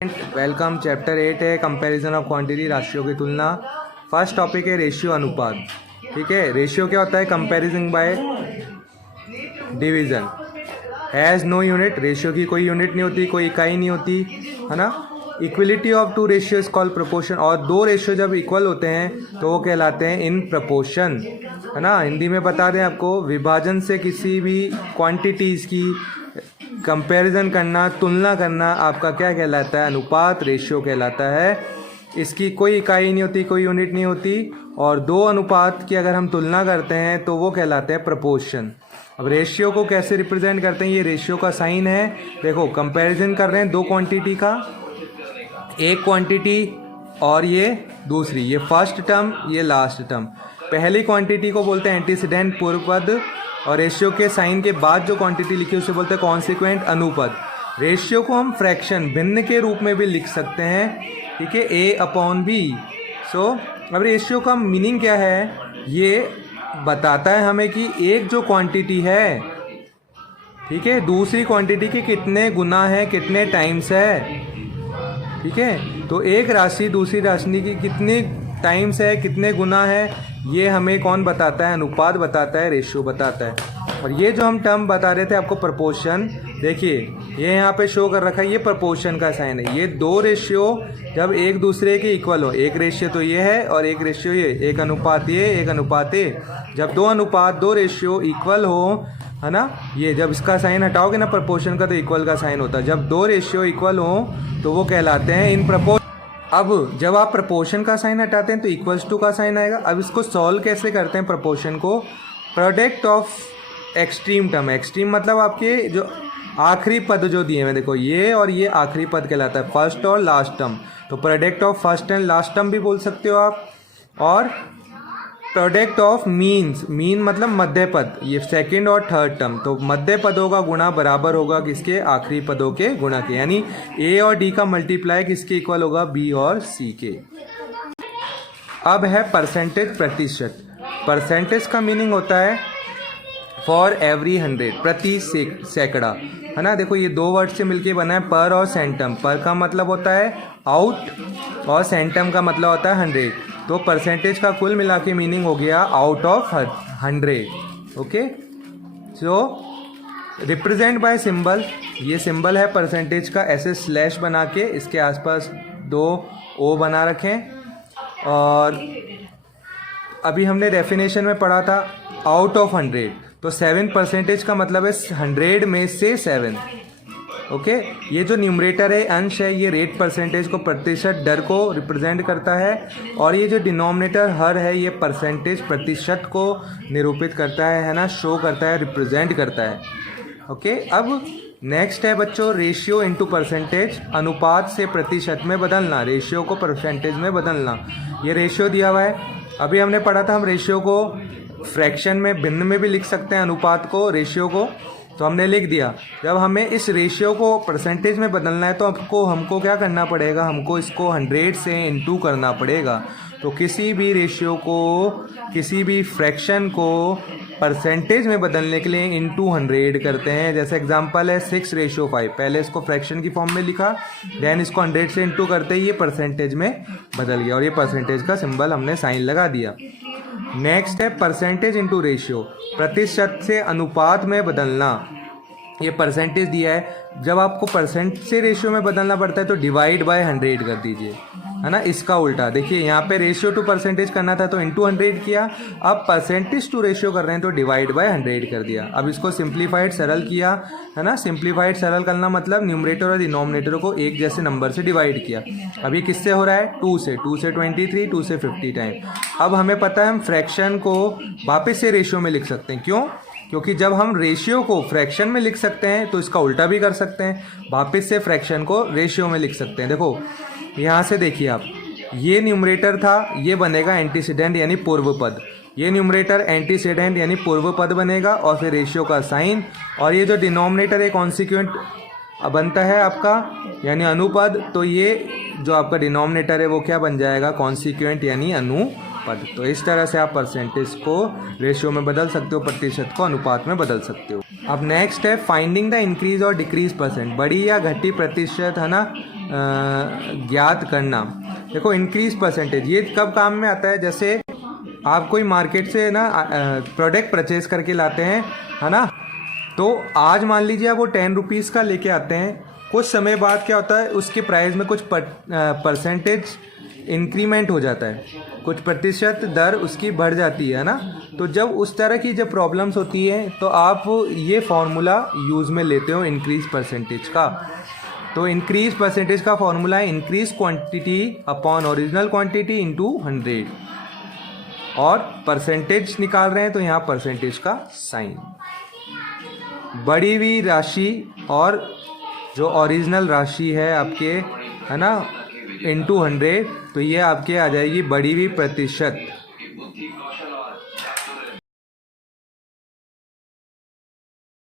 Welcome. Chapter 8 है comparison of quantity, राशियों की तुलना। फर्स्ट टॉपिक है रेशियो, अनुपात। ठीक है, रेशियो क्या होता है? Comparison by division. Has no unit, ratio की कोई यूनिट नहीं होती, कोई इकाई नहीं होती, है ना। Equality of two ratio is called proportion, और दो रेशियो जब इक्वल होते हैं तो वो कहलाते हैं इन प्रपोर्शन, है ना। हिंदी में बता दें आपको, विभाजन से किसी भी क्वांटिटीज़ की कंपैरिजन करना, तुलना करना, आपका क्या कहलाता है? अनुपात, रेशियो कहलाता है। इसकी कोई इकाई नहीं होती, कोई यूनिट नहीं होती, और दो अनुपात की अगर हम तुलना करते हैं तो वो कहलाते हैं प्रपोर्शन। अब रेशियो को कैसे रिप्रेजेंट करते हैं? ये रेशियो का साइन है। देखो, कंपैरिजन कर रहे हैं दो क्वांटिटी का, एक क्वांटिटी और ये दूसरी, ये फर्स्ट टर्म, ये लास्ट टर्म। पहली क्वांटिटी को बोलते हैं एंटीसीडेंट, पूर्व पद, और रेशियो के साइन के बाद जो क्वांटिटी लिखी है उसे बोलते हैं कॉन्सिक्वेंट, अनुपद। रेशियो को हम फ्रैक्शन, भिन्न के रूप में भी लिख सकते हैं, ठीक है, A/B। सो अब रेशियो का मीनिंग क्या है? ये बताता है हमें कि एक जो क्वांटिटी है, ठीक है, दूसरी क्वांटिटी के कितने गुना है, कितने टाइम्स है, ठीक है। तो एक राशि दूसरी राशि की कितने टाइम्स है, कितने गुना है, ये हमें कौन बताता है? अनुपात बताता है, रेशियो बताता है। और ये जो हम टर्म बता रहे थे आपको, प्रपोर्शन, देखिए ये यहाँ पे शो कर रखा है, ये प्रपोर्शन का साइन है। ये दो रेशियो जब एक दूसरे के इक्वल हो, एक रेशियो तो ये है और एक रेशियो ये, एक अनुपात ये, एक अनुपात ये, जब दो अनुपात, दो रेशियो इक्वल हो, है ना, ये जब इसका साइन हटाओगे ना प्रपोर्शन का, तो इक्वल का साइन होता है। जब दो रेशियो इक्वल हो तो वो कहलाते हैं इन प्रपोर्शन। अब जब आप प्रपोर्शन का साइन हटाते हैं तो इक्वल्स टू का साइन आएगा। अब इसको सॉल्व कैसे करते हैं प्रपोर्शन को? Product of extreme term, extreme मतलब आपके जो आखिरी पद जो दिए हैं, देखो ये और ये आखिरी पद कहलाता है, फर्स्ट और लास्ट टर्म। तो product of first and last term भी बोल सकते हो आप। और प्रोडक्ट ऑफ मीन्स, मीन मतलब मध्य पद, ये सेकंड और थर्ड टर्म। तो मध्य पदों का गुणा बराबर होगा किसके? आखिरी पदों के गुणा के। यानी ए और डी का मल्टीप्लाई किसके इक्वल होगा? बी और सी के। अब है परसेंटेज, प्रतिशत। परसेंटेज का मीनिंग होता है फॉर एवरी 100, प्रति सैकड़ा, है ना। देखो ये दो वर्ड से मिलके बना है, पर और सेंटम। पर का मतलब होता है आउट और सेंटम का मतलब होता है 100। तो परसेंटेज का कुल मिला के मीनिंग हो गया out of 100। Okay, so represent by symbol, ये सिंबल है परसेंटेज का, ऐसे स्लैश बना के इसके आसपास दो ओ बना रखें। और अभी हमने डेफिनेशन में पढ़ा था आउट ऑफ 100, तो 7% का मतलब है 100 में से 7। ओके, ये जो न्यूमरेटर है, अंश है, ये रेट परसेंटेज को, प्रतिशत दर को रिप्रेजेंट करता है। और ये जो डिनोमिनेटर हर है, ये परसेंटेज, प्रतिशत को निरूपित करता है ना, शो करता है, रिप्रेजेंट करता है। ओके, अब नेक्स्ट है बच्चों रेशियो इनटू परसेंटेज, अनुपात से प्रतिशत में बदलना, रेशियो को परसेंटेज में बदलना। ये रेशियो दिया हुआ है, अभी हमने पढ़ा था हम रेशियो को फ्रैक्शन में, भिन्न में भी लिख सकते हैं अनुपात को, रेशियो को, तो हमने लिख दिया। जब हमें इस रेशियो को परसेंटेज में बदलना है तो हमको क्या करना पड़ेगा? हमको इसको 100 से इनटू करना पड़ेगा। तो किसी भी रेशियो को, किसी भी फ्रैक्शन को परसेंटेज में बदलने के लिए इनटू 100 करते हैं। जैसे एग्जांपल है 6:5, पहले इसको फ्रैक्शन की फॉर्म में लिखा, देन इसको 100 से इनटू करते ही ये परसेंटेज में बदल गया, और ये परसेंटेज का सिंबल हमने साइन लगा दिया। नेक्स्ट है परसेंटेज इनटू रेशियो, प्रतिशत से अनुपात में बदलना। ये परसेंटेज दिया है, जब आपको परसेंट से रेशियो में बदलना पड़ता है तो डिवाइड बाय 100 कर दीजिए, है ना। इसका उल्टा देखिए, यहाँ पे रेशियो टू परसेंटेज करना था तो इनटू 100 किया, अब परसेंटेज टू रेशियो कर रहे हैं तो डिवाइड बाय 100 कर दिया। अब इसको सिंप्लीफाइड, सरल किया, है ना। सिंप्लीफाइड सरल करना मतलब न्यूमरेटर और डिनोमिनेटर को एक जैसे नंबर से डिवाइड किया। अब ये किससे हो रहा है? 2 से 23, 2 से 50 टाइम। अब हमें पता है हम फ्रैक्शन को वापस से रेशियो में लिख सकते हैं। क्यों? क्योंकि जब हम रेशियो को फ्रैक्शन में लिख सकते हैं तो इसका उल्टा भी कर सकते हैं, वापस से फ्रैक्शन को रेशियो में लिख सकते हैं। देखो यहाँ से देखिए आप, ये न्यूमरेटर था, ये बनेगा एंटीसीडेंट यानी पूर्व पद, ये न्यूमरेटर एंटीसीडेंट यानी पूर्व पद बनेगा, और फिर रेशियो का साइन। और ये जो डिनोमिनेटर है कॉन्सिक्वेंट बनता है आपका, यानी अनुपद, तो ये जो आपका डिनोमिनेटर है वो क्या बन जाएगा? कॉन्सिक्वेंट यानी अनुपद। तो इस तरह से आप परसेंटेज को रेशियो में बदल सकते हो, प्रतिशत को अनुपात में बदल सकते हो। अब नेक्स्ट है फाइंडिंग द इंक्रीज और डिक्रीज परसेंट, बढ़ी या घटी प्रतिशत, है ना, ज्ञात करना। देखो इंक्रीज परसेंटेज ये कब काम में आता है, जैसे आप कोई मार्केट से ना प्रोडक्ट परचेज करके लाते हैं, है ना, तो आज मान लीजिए आप वो 10 रुपीज़ का लेके आते हैं, कुछ समय बाद क्या होता है उसके प्राइस में कुछ परसेंटेज इंक्रीमेंट हो जाता है, कुछ प्रतिशत दर उसकी बढ़ जाती है ना। तो जब उस तरह की जब प्रॉब्लम्स होती हैं तो आप ये फॉर्मूला यूज़ में लेते हो इंक्रीज परसेंटेज का। तो इंक्रीज परसेंटेज का फॉर्मूला है increase quantity upon original quantity into 100, और परसेंटेज निकाल रहे हैं तो यहाँ परसेंटेज का साइन, बढ़ी हुई राशि और जो ओरिजिनल राशि है आपके, है ना, इनटू 100, तो ये आपके आ जाएगी बढ़ी हुई प्रतिशत।